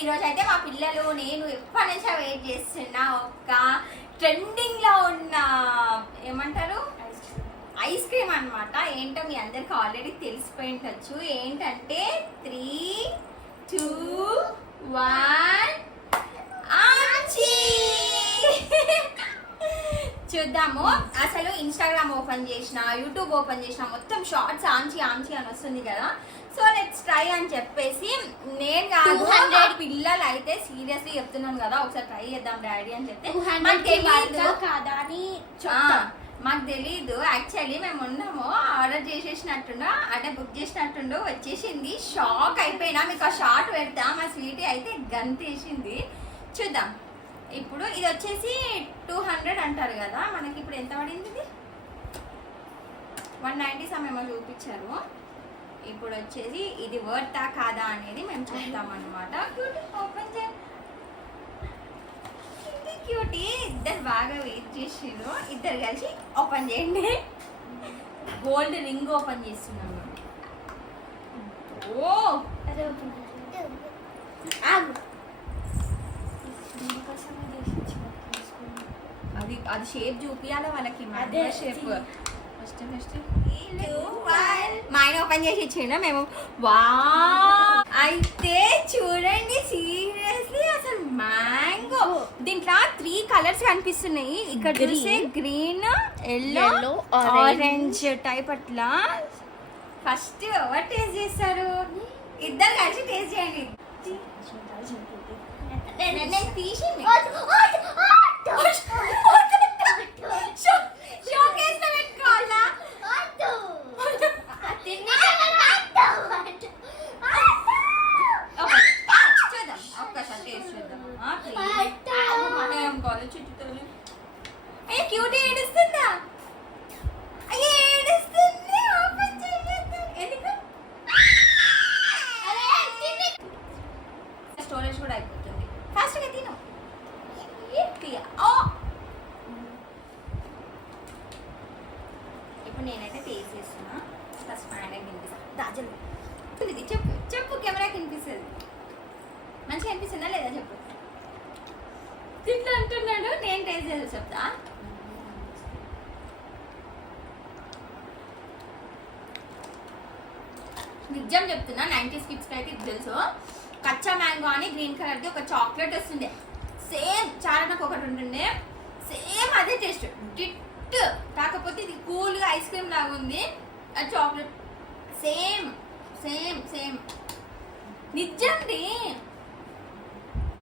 ఈరోజు అయితే మా పిల్లలు నేను ఎప్పటి నుంచో వెయిట్ చేస్తున్నా ఒక ట్రెండింగ్ లో ఉన్న ఏమంటారు ఐస్ క్రీమ్ అన్నమాట. ఏంటో మీ అందరికి ఆల్రెడీ తెలిసిపోయి ఉండొచ్చు. ఏంటంటే 3, 2, 1 ఆంచి. చూద్దాము. అసలు ఇన్స్టాగ్రామ్ ఓపెన్ చేసిన, యూట్యూబ్ ఓపెన్ చేసిన, మొత్తం షార్ట్స్ ఆంచి ఆంచి అని వస్తుంది కదా. సో లెట్స్ ట్రై అని చెప్పేసి నేను కాదు 200 పిల్లలు అయితే సీరియస్లీ చెప్తున్నాను కదా, ఒకసారి ట్రై చేద్దాం డాడీ అని చెప్తే మాకు తెలీదు. యాక్చువల్లీ మేము ఉన్నాము, ఆర్డర్ చేసేసినట్టుండో అంటే బుక్ చేసినట్టుండో వచ్చేసింది. షాక్ అయిపోయినా. మీకు ఆ షార్ట్ పెడతా. మా స్వీటీ అయితే గంతేసింది. చూద్దాం. ఇప్పుడు ఇది వచ్చేసి 200 అంటారు కదా, మనకి ఇప్పుడు ఎంత పడింది? ఇది 190 సమయంలో చూపించారు. ఇప్పుడు వచ్చేసి ఇది వర్తా కాదా అనేది మేము చెప్తామన్నమాట. ఓపెన్ చేయండి. క్యూటీ ఇద్దరు బాగా వెయిట్ చేసిండ్రు. ఇద్దరు కలిసి ఓపెన్ చేయండి. గోల్డ్ రింగ్ ఓపెన్ చేస్తున్నాము. ఓ అది షేప్ చూపియాలి వాళ్ళకి. షేప్ మా ఆయన ఓపెన్ చేసి ఇచ్చిండు. మేము వా అయితే చూడండి, సీరియస్లీ అసలు మ్యాంగో. దీంట్లో 3 కలర్స్ కనిపిస్తున్నాయి. ఇక్కడ చూస్తే గ్రీన్, ఎల్లో, ఆరెంజ్ టైప్ అట్లా. ఫస్ట్ ఎవరు టేస్ట్ చేస్తారు? ఇద్దరు కలిసి టేస్ట్ చేయండి. నేను తీసింది క్యూటీ ఏడుస్తుందా? ఏడుస్తుంది. ఓపెన్ చేయలేదు. ఎందుకు? స్టోరేజ్ కూడా అయిపోతుంది. ఫాస్ట్గా తిను. ఇప్పుడు నేనైతే టేస్ట్ చేస్తున్నా. ఫస్ట్ మైండ్ వినిపిస్తా. దాజలు చెప్పు చెప్పు, కెమెరాకి వినిపిస్తుంది. మంచిగా అనిపిస్తుందా లేదా చెప్పు. తిట్లా అంటున్నాడు. నేను టేస్ట్ చేసి చెప్తా. నిజం చెప్తున్నా, 90s కిడ్స్కి అయితే ఇది తెలుసు. కచ్చా మ్యాంగో అని గ్రీన్ కలర్ది ఒక చాక్లెట్ వస్తుండే. సేమ్ చాలా నాకు ఒకటి ఉంటుండే. సేమ్ అదే టేస్ట్ డిట్. కాకపోతే ఇది కూల్గా ఐస్ క్రీమ్ లాగా ఉంది. అది చాక్లెట్ సేమ్ సేమ్ సేమ్. నిజండి